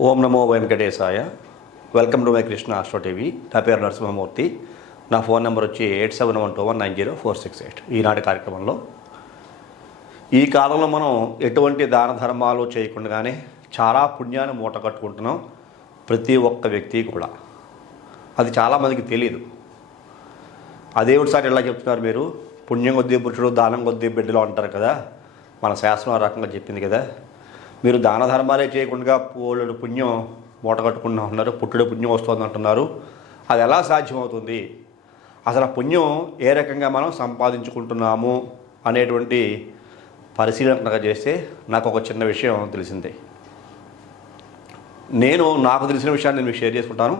ఓం నమో వెంకటేశాయ. Welcome to my Krishna astro TV. నా పేరు నరసింహమూర్తి. నా ఫోన్ నెంబర్ వచ్చి 8712190468. ఈనాటి కార్యక్రమంలో ఈ కాలంలో మనం ఎటువంటి దాన ధర్మాలు చేయకుండానే చాలా పుణ్యాన్ని మూట కట్టుకుంటున్నాం ప్రతి ఒక్క వ్యక్తి కూడా. అది చాలామందికి తెలియదు. అదేవిడు సార్ ఎలా చెప్తున్నారు మీరు, పుణ్యం కొద్దీ పురుషుడు దానం కొద్దీ బిడ్డలు అంటారు కదా, మన శాస్త్రం ఆ రకంగా చెప్పింది కదా. మీరు దాన ధర్మాలే చేయకుండా పోలేడు పుణ్యం మూట కట్టుకుంటూ ఉన్నారు, పుట్టుడు పుణ్యం వస్తుంది అంటున్నారు. అది ఎలా సాధ్యమవుతుంది, అసలు పుణ్యం ఏ రకంగా మనం సంపాదించుకుంటున్నాము అనేటువంటి పరిశీలన చేస్తే నాకు ఒక చిన్న విషయం తెలిసిందే. నాకు తెలిసిన విషయాన్ని నేను మీకు షేర్ చేసుకుంటాను.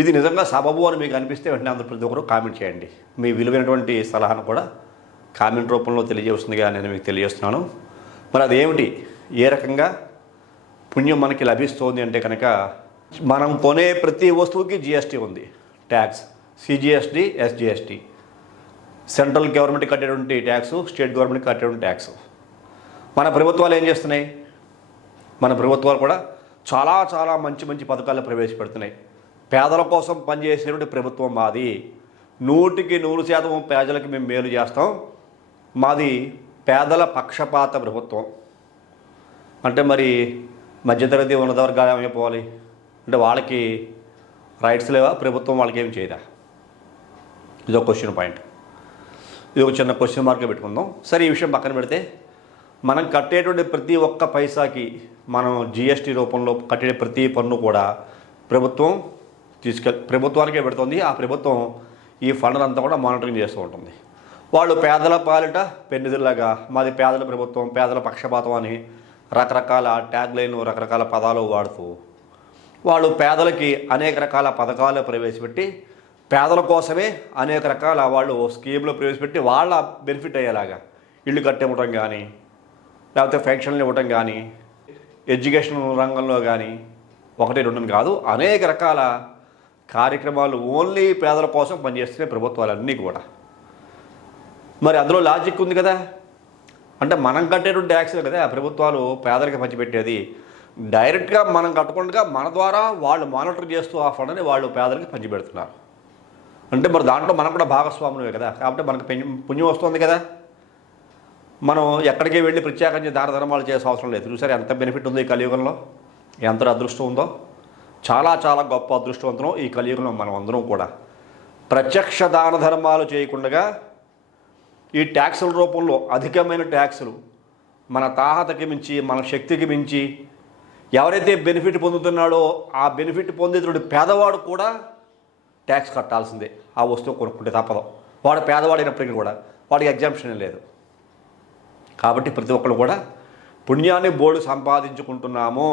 ఇది నిజంగా సబబు అని మీకు అనిపిస్తే వెంటనే అందరూ ప్రతి ఒక్కరు కామెంట్ చేయండి. మీ విలువైనటువంటి సలహాను కూడా కామెంట్ రూపంలో తెలియజేస్తుందిగా నేను మీకు తెలియజేస్తున్నాను. మరి అదేమిటి, ఏ రకంగా పుణ్యం మనకి లభిస్తుంది అంటే కనుక, మనం కొనే ప్రతి వస్తువుకి జిఎస్టీ ఉంది, tax, CGST, SGST. Central government కట్టేటువంటి ట్యాక్స్, స్టేట్ గవర్నమెంట్ కట్టేటువంటి ట్యాక్స్. మన ప్రభుత్వాలు ఏం చేస్తున్నాయి, మన ప్రభుత్వాలు కూడా చాలా చాలా మంచి మంచి పథకాలు ప్రవేశపెడుతున్నాయి. పేదల కోసం పనిచేసేటువంటి ప్రభుత్వం మాది. 100% పేదలకు మేము మేలు చేస్తాం. మాది పేదల పక్షపాత ప్రభుత్వం. అంటే మరి మధ్యతరగతి ఉన్నత వర్గాలు ఏమైపోవాలి అంటే, వాళ్ళకి రైట్స్ లేవా, ప్రభుత్వం వాళ్ళకి ఏం చేయదా? ఇది ఒక క్వశ్చన్ పాయింట్. ఇది ఒక చిన్న క్వశ్చన్ మార్క్ పెట్టుకుందాం. సరే, ఈ విషయం పక్కన పెడితే, మనం కట్టేటువంటి ప్రతి ఒక్క పైసాకి, మనం జిఎస్టీ రూపంలో కట్టే ప్రతి పన్ను కూడా ప్రభుత్వం ప్రభుత్వానికే పెడుతుంది. ఆ ప్రభుత్వం ఈ ఫండ్ అంతా కూడా మానిటరింగ్ చేస్తూ ఉంటుంది. వాళ్ళు పేదల పాలిట పెన్నిధుల్లాగా మాది పేదల ప్రభుత్వం, పేదల పక్షపాతం అని రకరకాల ట్యాగ్ లైన్, రకరకాల పదాలు వాడుతూ వాళ్ళు పేదలకి అనేక రకాల పథకాలు ప్రవేశపెట్టి, పేదల కోసమే అనేక రకాల వాళ్ళు స్కీమ్లు ప్రవేశపెట్టి వాళ్ళ బెనిఫిట్ అయ్యేలాగా ఇళ్ళు కట్టివ్వటం కానీ, లేకపోతే పెన్షన్లు ఇవ్వటం కానీ, ఎడ్యుకేషన్ రంగంలో కానీ, 1-2 కాదు, అనేక రకాల కార్యక్రమాలు ఓన్లీ పేదల కోసం పనిచేస్తున్నాయి ప్రభుత్వాలన్నీ కూడా. మరి అందులో లాజిక్ ఉంది కదా. అంటే మనం కట్టేటువంటి ట్యాక్స్ కదా ప్రభుత్వాలు పేదలకి పంచిపెట్టేది. డైరెక్ట్గా మనం కట్టకుండా మన ద్వారా వాళ్ళు మానిటర్ చేస్తూ ఆ ఫండ్ని వాళ్ళు పేదలకి పంచిపెడుతున్నారు. అంటే మరి దాంట్లో మనం కూడా భాగస్వాములే కదా. కాబట్టి మనకు పుణ్యం వస్తుంది కదా. మనం ఎక్కడికి వెళ్ళి ప్రత్యేకంగా దాన ధర్మాలు చేసే అవసరం లేదు. చూసారు ఎంత బెనిఫిట్ ఉందో ఈ కలియుగంలో, ఎంత అదృష్టం ఉందో. చాలా చాలా గొప్ప అదృష్టవంతులం ఈ కలియుగంలో మనం అందరం కూడా. ప్రత్యక్ష దాన ధర్మాలు చేయకుండా ఈ ట్యాక్సుల రూపంలో అధికమైన ట్యాక్సులు మన తాహతకి మించి, మన శక్తికి మించి ఎవరైతే బెనిఫిట్ పొందుతున్నాడో ఆ బెనిఫిట్ పొందేటువంటి పేదవాడు కూడా ట్యాక్స్ కట్టాల్సిందే. ఆ వస్తువు కొనుక్కుంటే తప్పదు. వాడు పేదవాడైనప్పటికీ కూడా వాడికి ఎగ్జామ్షన్ లేదు. కాబట్టి ప్రతి ఒక్కరు కూడా పుణ్యాన్ని బోర్డు సంపాదించుకుంటున్నాము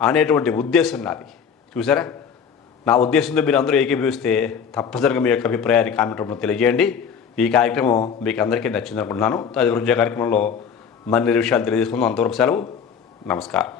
అనేటువంటి ఉద్దేశం నాది. చూసారా, నా ఉద్దేశంతో మీరు అందరూ ఏకీభవిస్తే తప్పనిసరిగా మీ యొక్క అభిప్రాయాన్ని కామెంట్ రూపంలో తెలియజేయండి. ఈ కార్యక్రమం మీకు అందరికీ నచ్చింది అనుకుంటున్నాను. తదుపరి కార్యక్రమంలో మరిన్ని విషయాలు తెలియజేసుకుందాం. అంతవరకు సెలవు. నమస్కారం.